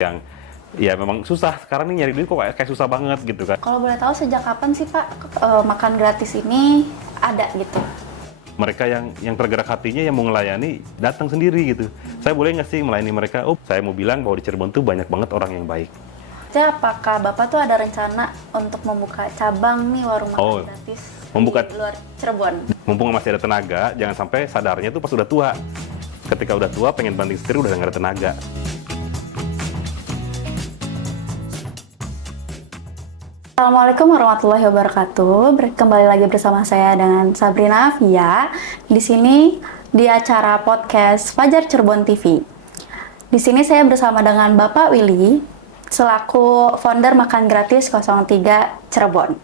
yang ya memang susah. Sekarang nih nyari duit kok kayak susah banget gitu kan. Kalau boleh tahu sejak kapan sih Pak makan gratis ini ada gitu? Mereka yang tergerak hatinya yang mau ngelayani datang sendiri gitu. Saya boleh nggak sih melayani mereka? Oh, saya mau bilang bahwa di Cirebon tuh banyak banget orang yang baik. Jadi apakah Bapak tuh ada rencana untuk membuka cabang nih warung makan gratis membuka di luar Cirebon? Mumpung masih ada tenaga, jangan sampai sadarnya tuh pas udah tua. Ketika udah tua pengen banting setir udah nggak ada tenaga. Assalamualaikum warahmatullahi wabarakatuh. Kembali lagi bersama saya dengan Sabrina Afia di sini di acara podcast Fajar Cirebon TV. Di sini saya bersama dengan Bapak Willy selaku founder Makan Gratis 03 Cirebon.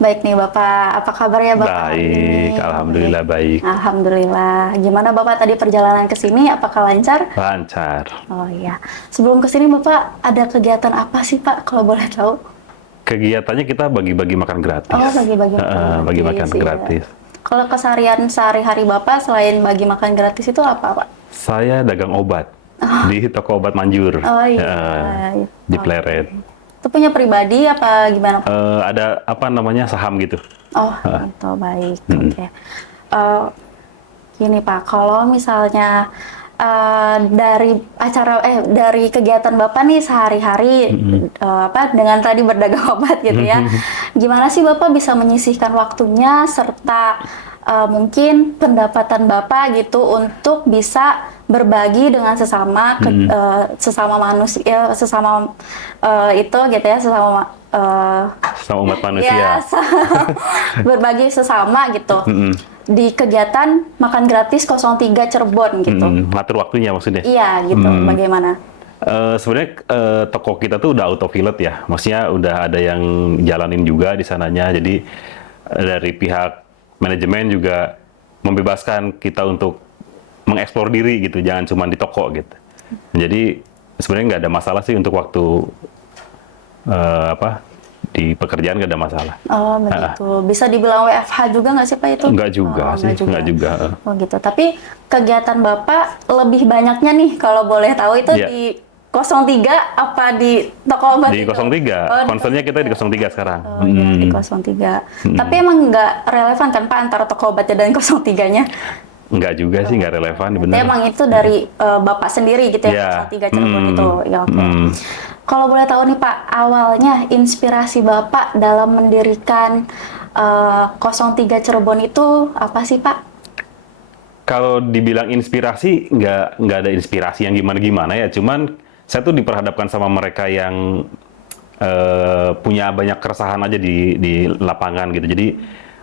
Baik nih Bapak, apa kabar ya Bapak? Baik, alhamdulillah baik. Alhamdulillah. Gimana Bapak tadi perjalanan ke sini? Apakah lancar? Lancar. Oh iya. Sebelum ke sini Bapak ada kegiatan apa sih Pak kalau boleh tahu? Kegiatannya kita bagi-bagi makan gratis. Oh, bagi-bagi bagi makan iya. gratis. Kalau keseharian sehari-hari Bapak selain bagi makan gratis itu apa, Pak? Saya dagang obat di toko obat manjur. Oh iya. Di Pleret. Itu punya pribadi apa gimana, Pak? Ada apa namanya saham gitu. Oh, itu baik. Oke. Gini Pak, kalau misalnya dari kegiatan Bapak nih sehari-hari dengan tadi berdagang obat gitu ya. Gimana sih Bapak bisa menyisihkan waktunya serta mungkin pendapatan Bapak gitu untuk bisa berbagi dengan sesama sesama manusia itu gitu ya Sama umat manusia. ya, berbagi sesama gitu. Di kegiatan Makan Gratis 03 Cirebon gitu. Ngatur waktunya maksudnya? Iya gitu, bagaimana? Sebenarnya toko kita tuh udah autopilot ya, maksudnya udah ada yang jalanin juga di sananya, jadi dari pihak manajemen juga membebaskan kita untuk mengeksplor diri gitu, jangan cuma di toko gitu. Jadi sebenarnya nggak ada masalah sih untuk waktu di pekerjaan nggak ada masalah. Oh begitu. Bisa dibilang WFH juga nggak sih Pak itu? Nggak juga sih, nggak juga. Oh gitu. Tapi kegiatan Bapak lebih banyaknya nih kalau boleh tahu itu di 03 apa di toko obat di itu? 03. Concernnya kita di 03 sekarang. Oh iya, di 03. Tapi emang nggak relevan kan Pak antara toko obatnya dan 03-nya? Nggak juga sih, nggak relevan. Benar. Emang itu dari Bapak sendiri gitu ya, 03 Cirebon itu. Ya oke. Kalau boleh tahu nih Pak, awalnya inspirasi Bapak dalam mendirikan 03 Cirebon itu apa sih Pak? Kalau dibilang inspirasi, nggak ada inspirasi yang gimana-gimana ya. Cuman saya tuh diperhadapkan sama mereka yang punya banyak keresahan aja di lapangan gitu. Jadi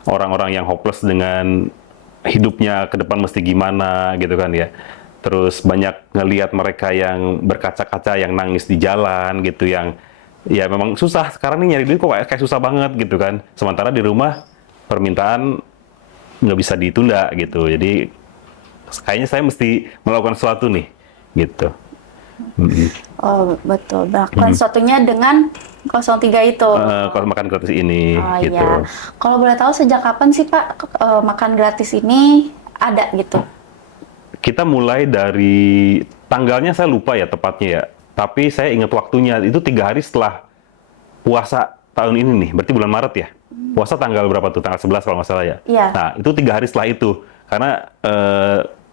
orang-orang yang hopeless dengan hidupnya ke depan mesti gimana gitu kan ya. Terus banyak ngelihat mereka yang berkaca-kaca, yang nangis di jalan gitu, yang ya memang susah. Sekarang nih nyari duit kok kayak susah banget gitu kan. Sementara di rumah permintaan nggak bisa ditunda gitu. Jadi kayaknya saya mesti melakukan sesuatu nih gitu. Oh betul, melakukan sesuatunya dengan 03 itu. Kalau makan gratis ini gitu. Iya. Kalau boleh tahu sejak kapan sih Pak makan gratis ini ada gitu? Kita mulai dari tanggalnya saya lupa ya tepatnya ya. Tapi saya ingat waktunya itu 3 hari setelah puasa tahun ini nih. Berarti bulan Maret ya. Puasa tanggal berapa tuh? Tanggal 11 kalau nggak salah ya. Iya. Nah itu 3 hari setelah itu. Karena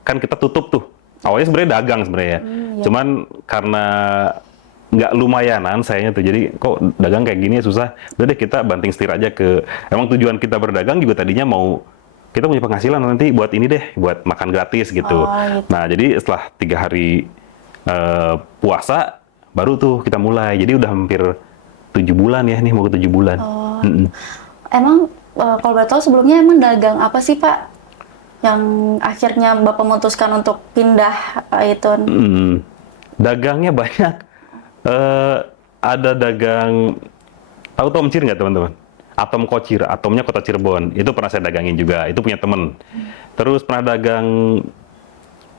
kan kita tutup tuh. Awalnya sebenarnya dagang sebenarnya. Cuman karena nggak lumayanan sayangnya tuh. Jadi kok dagang kayak gini ya susah. Udah deh kita banting setir aja ke. Emang tujuan kita berdagang juga tadinya mau kita punya penghasilan nanti buat ini deh, buat makan gratis gitu. Gitu. Nah, jadi setelah 3 hari puasa, baru tuh kita mulai. Jadi udah hampir 7 bulan ya, nih mau ke 7 bulan. Emang kalau boleh tahu sebelumnya emang dagang apa sih Pak? Yang akhirnya Bapak memutuskan untuk pindah itu? Dagangnya banyak. Ada dagang, tahu Tom Cir nggak teman-teman? Atom Kocir, atomnya kota Cirebon. Itu pernah saya dagangin juga. Itu punya temen. Terus pernah dagang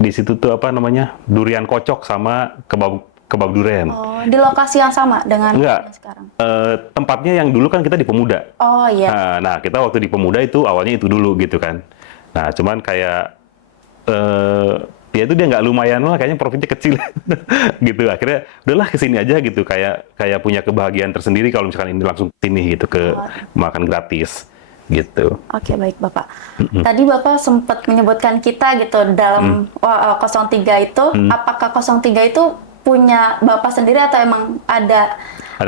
di situ tuh apa namanya? Durian kocok sama kebab durian. Oh, di lokasi yang sama dengan yang sekarang? Tempatnya yang dulu kan kita di Pemuda. Oh iya. Nah, kita waktu di Pemuda itu awalnya itu dulu gitu kan. Nah, cuman kayak ya itu dia nggak lumayan lah, kayaknya profitnya kecil gitu. Akhirnya udahlah kesini aja gitu, kayak punya kebahagiaan tersendiri kalau misalkan ini langsung kesini gitu ke makan gratis gitu. Oke, baik Bapak. Tadi Bapak sempat menyebutkan kita gitu dalam 03 itu, apakah 03 itu punya Bapak sendiri atau emang ada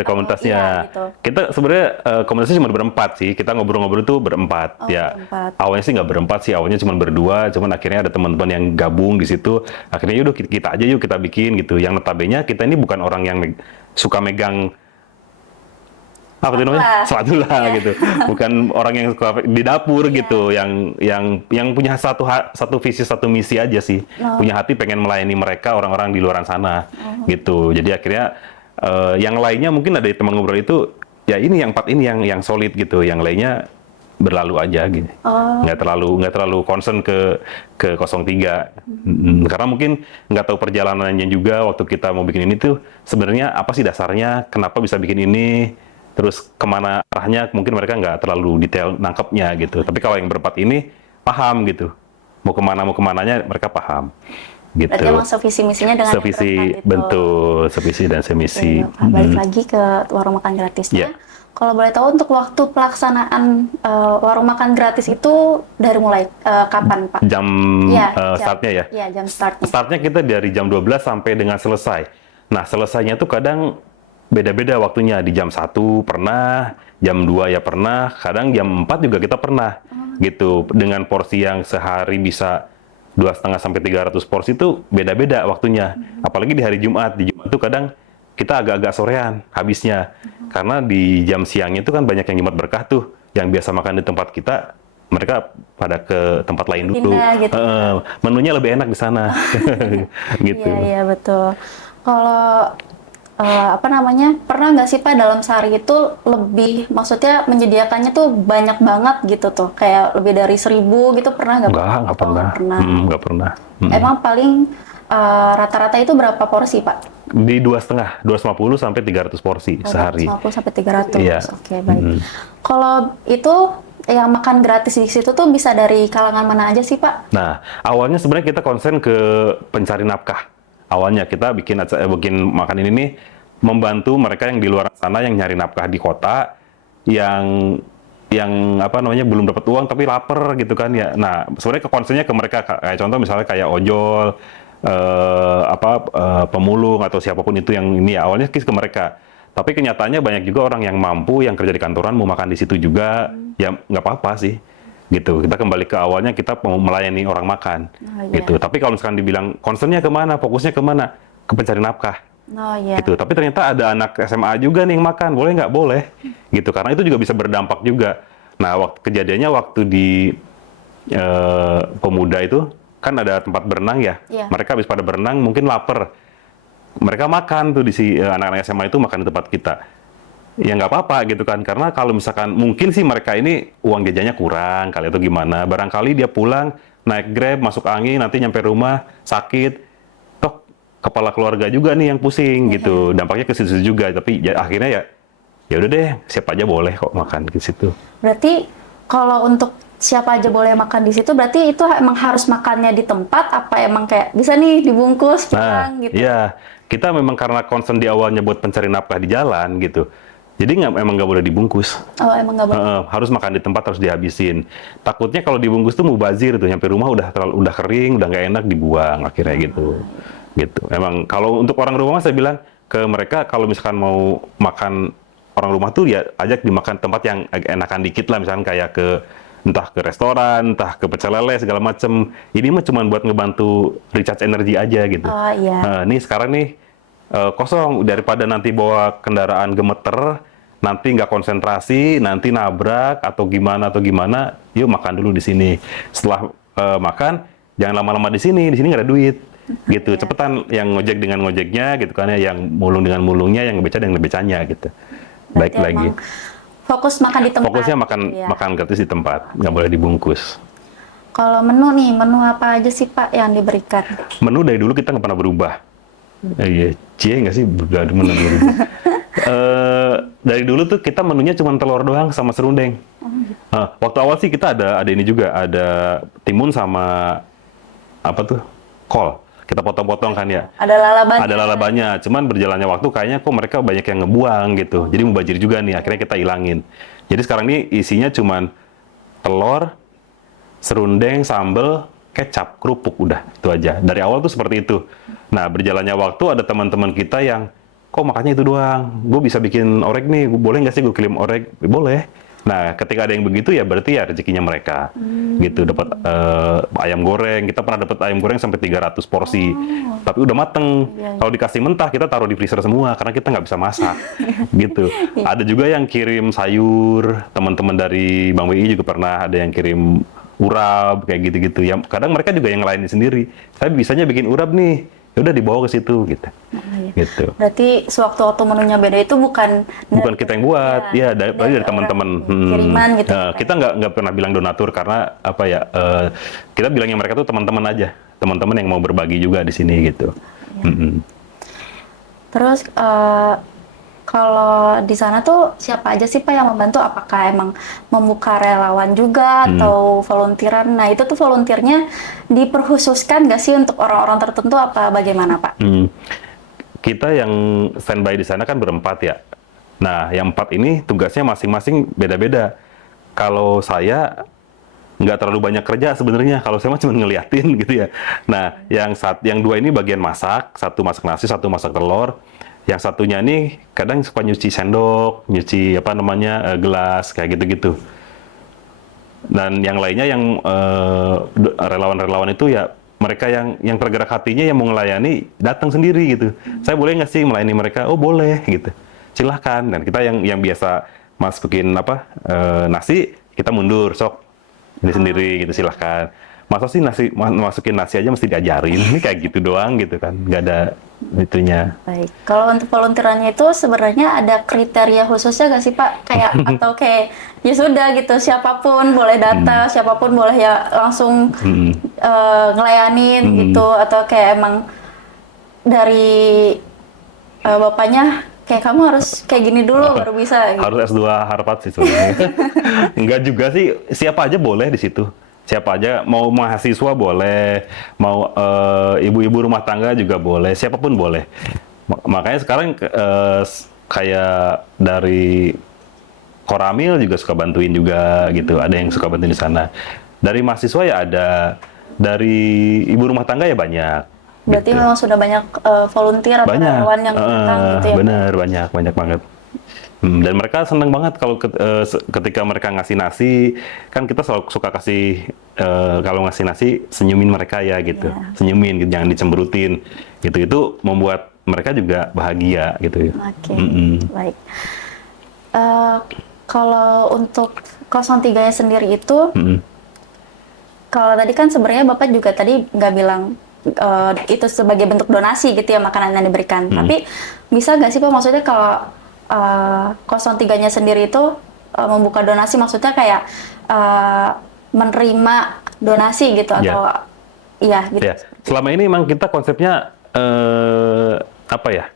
Komunitasnya. iya, gitu. Kita sebenarnya komunitasnya cuma berempat sih. Kita ngobrol-ngobrol tuh berempat. Ya, berempat. awalnya sih nggak berempat sih. Awalnya cuma berdua. Cuman akhirnya ada teman-teman yang gabung di situ. Akhirnya yaudah kita aja yuk kita bikin gitu. Yang notabene kita ini bukan orang yang suka megang apa tuh namanya? Spatula gitu. Bukan orang yang suka di dapur gitu. Yang punya satu visi, satu misi aja sih. Punya hati pengen melayani mereka orang-orang di luar sana gitu. Jadi akhirnya yang lainnya mungkin ada teman ngobrol itu ya ini yang 4 ini yang solid gitu, yang lainnya berlalu aja gitu, nggak terlalu concern ke 03 karena mungkin nggak tahu perjalanannya juga waktu kita mau bikin ini tuh sebenarnya apa sih dasarnya, kenapa bisa bikin ini, terus kemana arahnya, mungkin mereka nggak terlalu detail nangkepnya gitu. Tapi kalau yang berempat ini paham gitu, mau kemananya mereka paham. Gitu. Berarti emang sevisi misinya dengan sevisi, betul, sevisi dan semisi. Balik lagi ke warung makan gratisnya. Kalau boleh tahu untuk waktu pelaksanaan warung makan gratis itu dari mulai kapan Pak? Jam startnya ya? Iya, jam startnya. Startnya kita dari jam 12 sampai dengan selesai. Nah, selesainya tuh kadang beda-beda waktunya. Di jam 1 pernah, jam 2 ya pernah, kadang jam 4 juga kita pernah. Gitu, dengan porsi yang sehari bisa 2,5 sampai 300 porsi itu beda-beda waktunya. Apalagi di hari Jumat. Di Jumat itu kadang kita agak-agak sorean habisnya. Karena di jam siangnya itu kan banyak yang Jumat berkah tuh. Yang biasa makan di tempat kita, mereka pada ke tempat lain dulu. Gitu. Menunya lebih enak di sana. Gitu. Iya, betul. Kalau pernah nggak sih Pak dalam sehari itu lebih, maksudnya menyediakannya tuh banyak banget gitu tuh, kayak lebih dari 1.000 gitu, pernah nggak? Nggak pernah. Nggak pernah. Emang paling rata-rata itu berapa porsi Pak? Di 250 sampai 300 porsi sehari. 250 sampai 300. Iya. Oke, baik. Kalau itu yang makan gratis di situ tuh bisa dari kalangan mana aja sih Pak? Nah, awalnya sebenarnya kita konsen ke pencari nafkah. Awalnya kita bikin makan ini nih membantu mereka yang di luar sana yang nyari nafkah di kota, yang belum dapat uang tapi lapar gitu kan ya. Nah, sebenarnya konsennya ke mereka, kayak contoh misalnya kayak ojol, pemulung atau siapapun itu yang ini ya, awalnya ke mereka. Tapi kenyataannya banyak juga orang yang mampu yang kerja di kantoran mau makan di situ juga, ya nggak apa-apa sih. Gitu, kita kembali ke awalnya, kita mau melayani orang makan, gitu. Tapi kalau misalkan dibilang concernnya kemana, fokusnya kemana, ke pencari nafkah, gitu. Tapi ternyata ada anak SMA juga nih yang makan, boleh nggak? Boleh, gitu. Karena itu juga bisa berdampak juga. Nah, kejadiannya waktu di Pemuda itu kan ada tempat berenang ya, mereka habis pada berenang mungkin lapar, mereka makan tuh di anak-anak SMA itu makan di tempat kita. Ya nggak apa-apa gitu kan, karena kalau misalkan mungkin sih mereka ini uang jajannya kurang kali atau gimana, barangkali dia pulang naik Grab masuk angin, nanti nyampe rumah sakit, toh kepala keluarga juga nih yang pusing gitu, dampaknya ke situ juga. Tapi ya, akhirnya ya udah deh, siapa aja boleh kok makan di situ. Berarti kalau untuk siapa aja boleh makan di situ, berarti itu emang harus makannya di tempat, apa emang kayak bisa nih dibungkus pulang gitu? Iya, kita memang karena concern di awalnya buat pencari nafkah di jalan gitu. Jadi emang nggak boleh dibungkus. Oh, emang nggak boleh. Harus makan di tempat, harus dihabisin. Takutnya kalau dibungkus tuh mubazir tuh, nyampe rumah udah kering, udah nggak enak, dibuang akhirnya gitu. Gitu. Emang kalau untuk orang rumah saya bilang ke mereka, kalau misalkan mau makan orang rumah tuh ya ajak dimakan tempat yang agak enakan dikit lah, misalkan kayak entah ke restoran, entah ke pecel lele segala macem. Ini mah cuma buat ngebantu recharge energi aja gitu. Oh iya. Nih sekarang nih kosong, daripada nanti bawa kendaraan gemeter, nanti nggak konsentrasi, nanti nabrak atau gimana, yuk makan dulu di sini. Setelah makan, jangan lama-lama di sini nggak ada duit, gitu. Cepetan yang ngojek dengan ngojeknya, gitu kan ya, yang mulung dengan mulungnya, yang beca dengan becanya, gitu. Baik lagi. Fokus makan di tempat. Fokusnya makan gratis di tempat, nggak boleh dibungkus. Kalau menu apa aja sih Pak yang diberikan? Menu dari dulu kita nggak pernah berubah. Iya, cie nggak sih menu berubah. Dari dulu tuh kita menunya cuma telur doang sama serundeng. Waktu awal sih kita ada ini juga, ada timun sama apa tuh, kol. Kita potong-potong kan ya. Ada lalabannya. Ada lalabannya, cuman berjalannya waktu kayaknya kok mereka banyak yang ngebuang gitu. Jadi mubazir juga nih, akhirnya kita hilangin. Jadi sekarang ini isinya cuman telur, serundeng, sambal, kecap, kerupuk, udah itu aja. Dari awal tuh seperti itu. Nah, berjalannya waktu ada teman-teman kita yang kok makannya itu doang. Gue bisa bikin orek nih, boleh nggak sih gue kirim orek? Boleh. Nah, ketika ada yang begitu ya berarti ya rezekinya mereka. Gitu, dapat ayam goreng. Kita pernah dapat ayam goreng sampai 300 porsi. Tapi udah mateng. Iya, iya. Kalau dikasih mentah kita taruh di freezer semua karena kita nggak bisa masak. Gitu. Ada juga yang kirim sayur. Teman-teman dari Bang WI juga pernah ada yang kirim urap kayak gitu-gitu. Ya, kadang mereka juga yang ngelainin sendiri. Saya bisanya bikin urap nih. Ya udah dibawa ke situ gitu. Iya. Gitu. Berarti sewaktu-waktu menunya beda itu bukan Kita yang buat, ya dari teman-teman. kiriman gitu. Kita nggak pernah bilang donatur karena apa ya? Kita bilangnya mereka tuh teman-teman aja, teman-teman yang mau berbagi juga di sini gitu. Terus kalau di sana tuh siapa aja sih Pak yang membantu? Apakah emang membuka relawan juga atau volunteeran? Nah itu tuh volunteernya diperkhususkan nggak sih untuk orang-orang tertentu apa bagaimana Pak? Kita yang standby di sana kan berempat ya. Nah, yang 4 ini tugasnya masing-masing beda-beda. Kalau saya nggak terlalu banyak kerja sebenarnya. Kalau saya mah cuma ngeliatin gitu ya. Nah, yang 2 ini bagian masak, satu masak nasi, satu masak telur. Yang satunya nih kadang suka nyuci sendok, nyuci gelas kayak gitu-gitu. Dan yang lainnya yang relawan-relawan itu ya mereka yang tergerak hatinya yang mau ngelayani datang sendiri gitu. Saya boleh nggak sih melayani mereka? Oh boleh gitu. Silahkan. Dan kita yang biasa masukin nasi kita mundur sok ini sendiri gitu silahkan. Masa sih masukin nasi aja mesti diajarin? Ini kayak gitu doang gitu kan, nggak ada itunya. Baik, kalau untuk volunteerannya itu sebenarnya ada kriteria khususnya nggak sih Pak? Kayak atau kayak ya sudah gitu, siapapun boleh datang, siapapun boleh ya langsung ngelayanin gitu, atau kayak emang dari bapaknya kayak kamu harus kayak gini dulu baru bisa. Gitu. Harus S2 Harvard sih sebenarnya. Enggak juga sih, siapa aja boleh di situ. Siapa aja, mau mahasiswa boleh, mau ibu-ibu rumah tangga juga boleh, siapapun boleh. Makanya sekarang kayak dari Koramil juga suka bantuin juga gitu, ada yang suka bantuin di sana. Dari mahasiswa ya ada, dari ibu rumah tangga ya banyak. Berarti gitu. memang sudah banyak volunteer atau relawan yang datang gitu ya? Bener, banyak banget. Dan mereka seneng banget kalau ketika mereka ngasih nasi, kan kita selalu suka kasih, kalau ngasih nasi, senyumin mereka ya gitu. Yeah. Senyumin, gitu, jangan dicemberutin. Gitu, itu membuat mereka juga bahagia gitu. Oke, baik. Kalau untuk 03-nya sendiri itu, kalau tadi kan sebenarnya Bapak juga tadi nggak bilang itu sebagai bentuk donasi gitu ya makanan yang diberikan. Tapi bisa nggak sih Pak, maksudnya kalau 03-nya sendiri itu membuka donasi, maksudnya kayak menerima donasi gitu atau iya gitu. Ya. Selama ini memang kita konsepnya apa ya?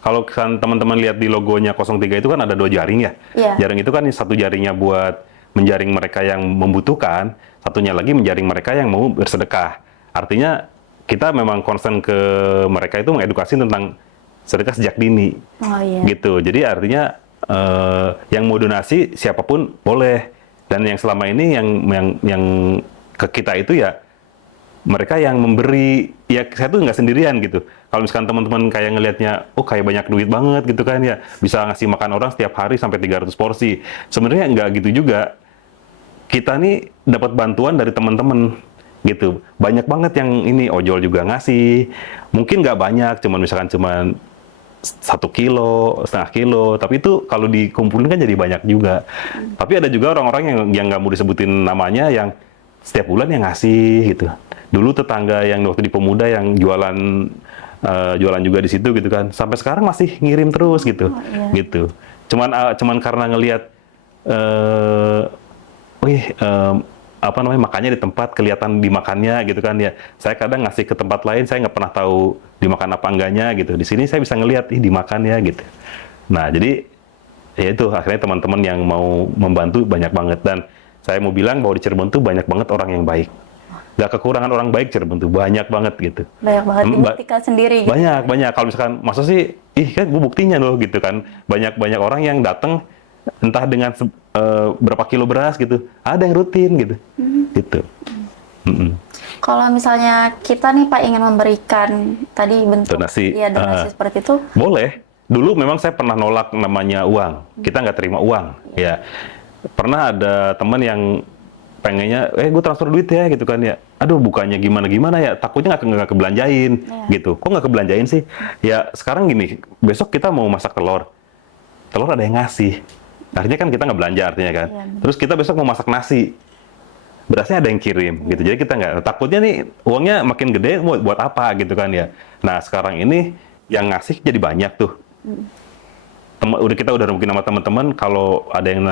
Kalau kan teman-teman lihat di logonya 03 itu kan ada 2 jaring ya. Iya. Jaring itu kan satu jaringnya buat menjaring mereka yang membutuhkan, satunya lagi menjaring mereka yang mau bersedekah. Artinya kita memang concern ke mereka itu mengedukasi tentang sedekah sejak dini. Oh iya. Gitu. Jadi artinya yang mau donasi siapapun boleh. Dan yang selama ini yang ke kita itu ya mereka yang memberi, ya saya tuh nggak sendirian gitu. Kalau misalkan teman-teman kayak ngelihatnya, oh kayak banyak duit banget gitu kan ya, bisa ngasih makan orang setiap hari sampai 300 porsi. Sebenarnya nggak gitu juga. Kita nih dapat bantuan dari teman-teman gitu. Banyak banget yang ini ojol juga ngasih. Mungkin nggak banyak, misalkan 1 kilo, setengah kilo, tapi itu kalau dikumpulin kan jadi banyak juga. Tapi ada juga orang-orang yang nggak mau disebutin namanya yang setiap bulan yang ngasih gitu. Dulu tetangga yang waktu di Pemuda yang jualan juga di situ gitu kan, sampai sekarang masih ngirim terus gitu. Gitu. Cuman karena ngelihat makannya di tempat, kelihatan dimakannya gitu kan ya. Saya kadang ngasih ke tempat lain, saya nggak pernah tahu dimakan apa enggaknya gitu. Di sini saya bisa ngelihat, dimakan ya gitu. Nah, jadi ya itu akhirnya teman-teman yang mau membantu banyak banget. Dan saya mau bilang bahwa di Cirebon tuh banyak banget orang yang baik. Nggak kekurangan orang baik Cirebon tuh, banyak banget gitu. Banyak banget Ba- dibuktikan sendiri gitu. banyak. Kalau misalkan, masa sih, ih kan gue buktinya loh gitu kan. Banyak orang yang datang entah dengan berapa kilo beras gitu. Ada yang rutin gitu. Gitu. Mm-mm. Kalau misalnya kita nih Pak ingin memberikan tadi bentuk Donasi. ya donasi seperti itu, Boleh. Dulu memang saya pernah nolak namanya uang. Kita nggak terima uang. Ya. Pernah ada teman yang pengennya, gue transfer duit ya gitu kan ya. Aduh, bukannya gimana ya, takutnya nggak kebelanjain gitu. Kok nggak kebelanjain sih? Ya sekarang gini, besok kita mau masak telur ada yang ngasih. Akhirnya kan kita nggak belanja artinya kan. Iya. Terus kita besok mau masak nasi, berasnya ada yang kirim gitu. Jadi kita nggak, takutnya nih uangnya makin gede buat apa gitu kan ya. Nah sekarang ini yang ngasih jadi banyak tuh. Kita udah mungkin sama teman-teman, kalau ada yang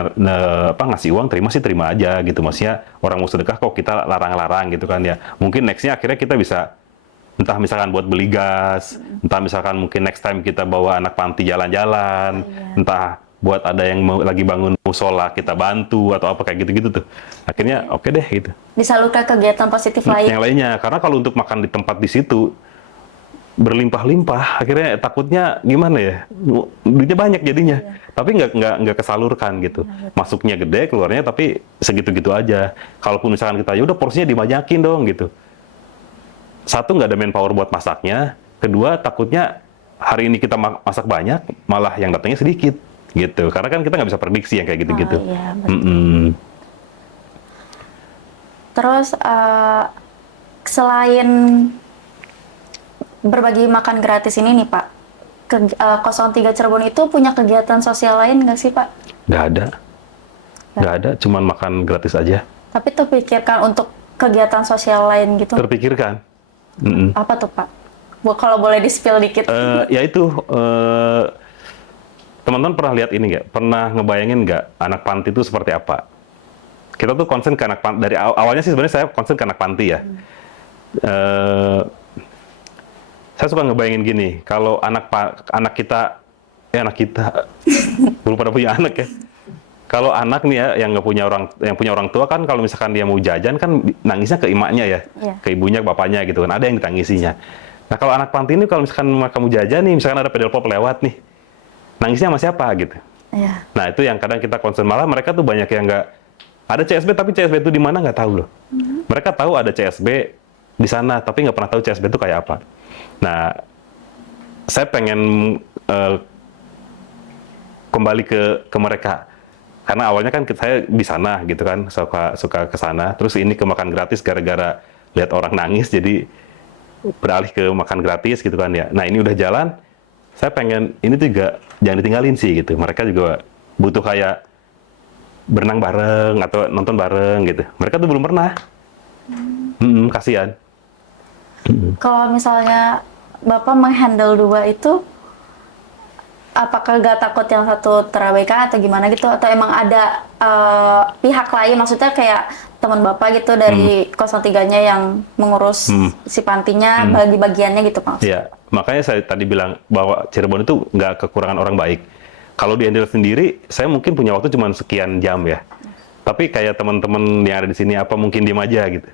ngasih uang terima aja gitu. Maksudnya orang mau sedekah kok kita larang-larang gitu kan ya. Mungkin nextnya akhirnya kita bisa entah misalkan buat beli gas, entah misalkan mungkin next time kita bawa anak panti jalan-jalan, entah buat ada yang lagi bangun musola kita bantu atau apa kayak gitu-gitu tuh. Akhirnya oke deh gitu. disalurkan kegiatan positif lain. Yang lainnya, karena kalau untuk makan di tempat di situ berlimpah-limpah, akhirnya takutnya gimana ya, duitnya banyak jadinya, tapi nggak kesalurkan gitu. Masuknya gede, keluarnya tapi segitu-gitu aja. Kalaupun misalkan kita, ya udah porsinya dibanyakin dong gitu. Satu, nggak ada manpower buat masaknya. Kedua, takutnya hari ini kita masak banyak, malah yang datangnya sedikit gitu. Karena kan kita nggak bisa prediksi yang kayak gitu-gitu. Iya, betul. Mm-mm. Terus selain berbagi makan gratis ini nih Pak, 03 Cirebon itu punya kegiatan sosial lain nggak sih Pak? Nggak ada, cuman makan gratis aja. Tapi terpikirkan untuk kegiatan sosial lain gitu? Terpikirkan. Mm-mm. Apa tuh Pak? Kalau boleh di-spill dikit. Ya itu, teman-teman pernah lihat ini nggak? Pernah ngebayangin nggak anak panti itu seperti apa? Kita tuh concern ke anak panti, dari awalnya sih sebenarnya saya concern ke anak panti ya. Saya suka ngebayangin gini, kalau anak kita, belum pada punya anak ya. Kalau anak nih ya, yang punya orang tua kan, kalau misalkan dia mau jajan kan nangisnya ke emaknya ya, ke ibunya, ke bapaknya gitu kan, ada yang ditangisinya. Nah kalau anak panti ini, kalau misalkan kamu jajan nih, misalkan ada pedal pop lewat nih, nangisnya sama siapa gitu. Iya. Nah itu yang kadang kita concern, malah mereka tuh banyak yang nggak, ada CSB tapi CSB itu di mana nggak tahu loh. Mereka tahu ada CSB di sana, tapi nggak pernah tahu CSB itu kayak apa. Nah, saya pengen kembali ke mereka, karena awalnya kan saya di sana gitu kan, suka ke sana. Terus ini ke makan gratis gara-gara lihat orang nangis, jadi beralih ke makan gratis gitu kan ya. Nah ini udah jalan, saya pengen ini tuh juga jangan ditinggalin sih gitu. Mereka juga butuh kayak berenang bareng atau nonton bareng gitu. Mereka tuh belum pernah. Kasihan. Kalau misalnya Bapak menghandle dua itu, apakah gak takut yang satu terabaikan atau gimana gitu? Atau emang ada pihak lain, maksudnya kayak teman Bapak gitu dari 03-nya yang mengurus si pantinya, bagi-bagiannya gitu Pak? Iya, makanya saya tadi bilang bahwa Cirebon itu nggak kekurangan orang baik. Kalau di-handle sendiri, saya mungkin punya waktu cuma sekian jam ya. Tapi kayak teman-teman yang ada di sini, apa mungkin diem aja gitu.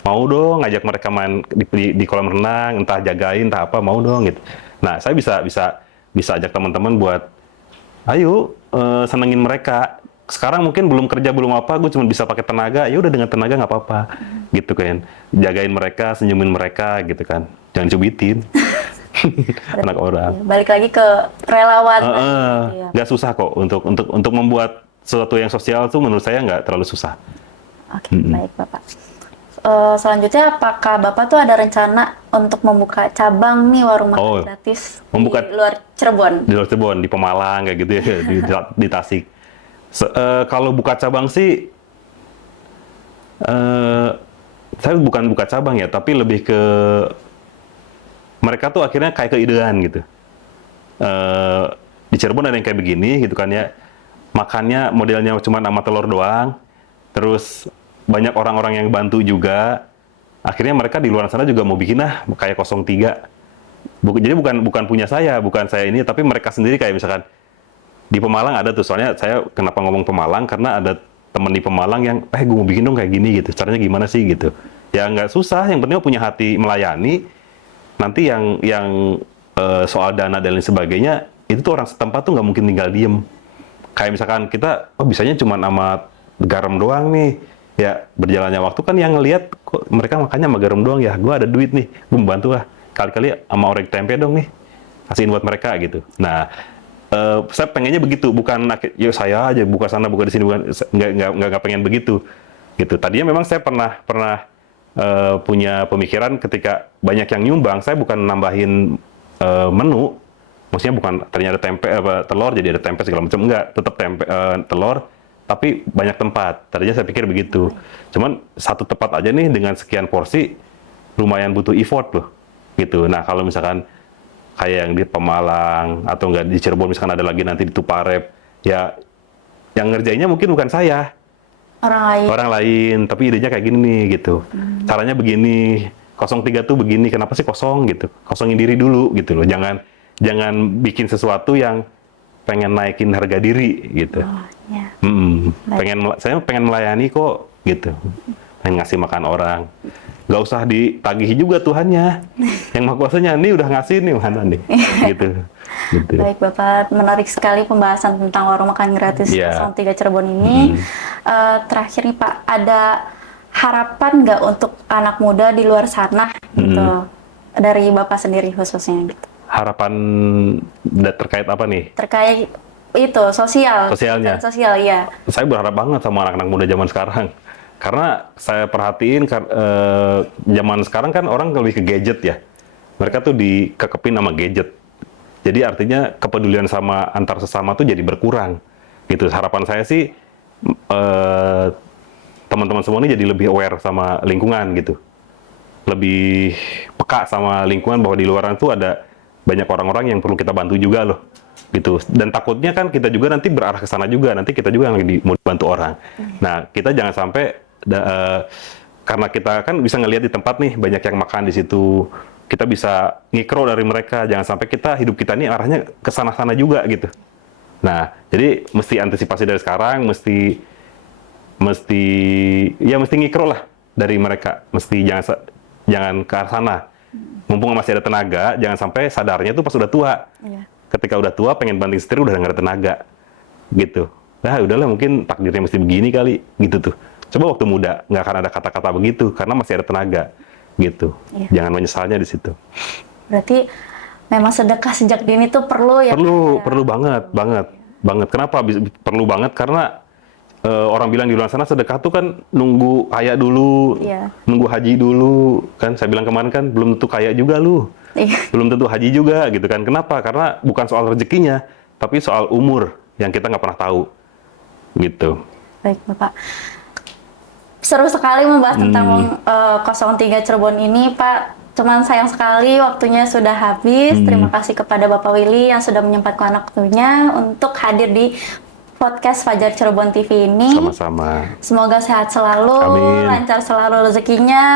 Mau dong ngajak mereka main di kolam renang, entah jagain, entah apa, mau dong gitu. Nah, saya bisa ajak teman-teman buat, ayo senengin mereka. Sekarang mungkin belum kerja, belum apa, gue cuma bisa pakai tenaga, ya udah dengan tenaga nggak apa-apa, gitu kan. Jagain mereka, senyumin mereka, gitu kan. Jangan cubitin. Anak orang. Balik lagi ke relawan. Gitu ya. Nggak susah kok untuk membuat sesuatu yang sosial tuh, menurut saya nggak terlalu susah. Oke, baik Bapak. Selanjutnya, apakah Bapak tuh ada rencana untuk membuka cabang nih warung makan gratis di luar Cirebon? Di luar Cirebon, di Pemalang kayak gitu ya, di Tasik. Kalau buka cabang sih, saya bukan buka cabang ya, tapi lebih ke mereka tuh akhirnya kayak keidean gitu. Di Cirebon ada yang kayak begini gitu kan ya, makannya modelnya cuma sama telur doang, terus banyak orang-orang yang bantu juga. Akhirnya mereka di luar sana juga mau bikin kayak 03. Jadi bukan punya saya, bukan saya ini, tapi mereka sendiri kayak misalkan di Pemalang ada tuh. Soalnya saya kenapa ngomong Pemalang, karena ada temen di Pemalang yang gue mau bikin dong kayak gini gitu. Caranya gimana sih gitu. Ya nggak susah, yang penting punya hati melayani. Nanti soal dana dan lain sebagainya, itu tuh orang setempat tuh nggak mungkin tinggal diem. Kayak misalkan kita, bisanya cuma sama garam doang nih. Ya berjalannya waktu kan yang ngelihat, kok mereka makannya sama garam doang ya, gue ada duit nih, gue membantu lah. Kali-kali sama orek tempe dong nih, kasihin buat mereka gitu. Nah, saya pengennya begitu, bukan ya saya aja buka sana buka di sini, bukan, nggak pengen begitu gitu. Tadinya memang saya pernah punya pemikiran ketika banyak yang nyumbang, saya bukan nambahin menu, maksudnya bukan tadinya ada tempe telur jadi ada tempe segala macam, enggak, tetap tempe telur tapi banyak tempat. Tadinya saya pikir begitu, cuman satu tempat aja nih dengan sekian porsi lumayan butuh effort loh gitu. Nah kalau misalkan kayak yang di Pemalang atau enggak di Cirebon, misalkan ada lagi nanti di Tuparep, ya yang ngerjainnya mungkin bukan saya, orang lain, tapi idenya kayak gini nih gitu. Caranya begini, 03 tuh begini, kenapa sih kosong gitu? Kosongin diri dulu gitu loh. Jangan bikin sesuatu yang pengen naikin harga diri gitu. Ya. Saya pengen melayani kok gitu. Pengen ngasih makan orang. Gak usah ditagihi juga Tuhannya. Yang Maha Kuasanya, nih udah ngasih nih mana nih. Gitu. Baik Bapak, menarik sekali pembahasan tentang warung makan gratis 03 Cirebon ini. Terakhir nih Pak, ada harapan nggak untuk anak muda di luar sana gitu, dari Bapak sendiri khususnya gitu? Harapan terkait apa nih? Terkait itu Sosialnya. Sosial ya. Saya berharap banget sama anak-anak muda zaman sekarang. Karena saya perhatiin zaman sekarang kan orang lebih ke gadget ya. Mereka tuh dikekepin sama gadget. Jadi artinya kepedulian sama antar sesama tuh jadi berkurang. Gitu. Harapan saya sih teman-teman semua ini jadi lebih aware sama lingkungan gitu. Lebih peka sama lingkungan, bahwa di luaran tuh ada banyak orang-orang yang perlu kita bantu juga loh. Gitu. Dan takutnya kan kita juga nanti berarah ke sana juga. Nanti kita juga yang mau dibantu orang. Nah, kita jangan sampai karena kita kan bisa ngelihat di tempat nih banyak yang makan di situ, kita bisa ngikro dari mereka. Jangan sampai hidup kita ini arahnya ke sana-sana juga gitu. Nah, jadi mesti antisipasi dari sekarang, mesti ngikro lah dari mereka. Mesti jangan ke arah sana. Mumpung masih ada tenaga, jangan sampai sadarnya tuh pas udah tua. Iya. Ketika udah tua pengen banting setir udah nggak ada tenaga. Gitu. Nah, udahlah mungkin takdirnya mesti begini kali gitu tuh. Coba waktu muda nggak akan ada kata-kata begitu karena masih ada tenaga gitu. Iya. Jangan menyesalnya di situ. Berarti memang sedekah sejak dini tuh perlu ya? Perlu banget. Kenapa perlu banget? Karena orang bilang di luar sana sedekah tuh kan nunggu kaya dulu, nunggu haji dulu kan. Saya bilang kemarin kan belum tentu kaya juga lu, belum tentu haji juga gitu kan. Kenapa? Karena bukan soal rezekinya, tapi soal umur yang kita nggak pernah tahu gitu. Baik Bapak. Seru sekali membahas tentang 03 Cirebon ini, Pak. Cuman sayang sekali waktunya sudah habis. Terima kasih kepada Bapak Willy yang sudah menyempatkan waktunya untuk hadir di podcast Fajar Cirebon TV ini. Sama-sama. Semoga sehat selalu, Amin. lancar selalu rezekinya.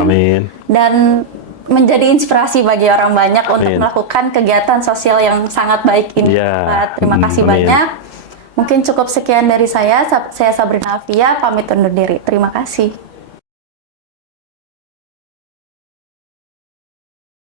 Amin. Dan menjadi inspirasi bagi orang banyak untuk Amin. melakukan kegiatan sosial yang sangat baik ini. Ya. Terima kasih Amin. banyak. Mungkin cukup sekian dari saya Sabrina Afia, pamit undur diri. Terima kasih.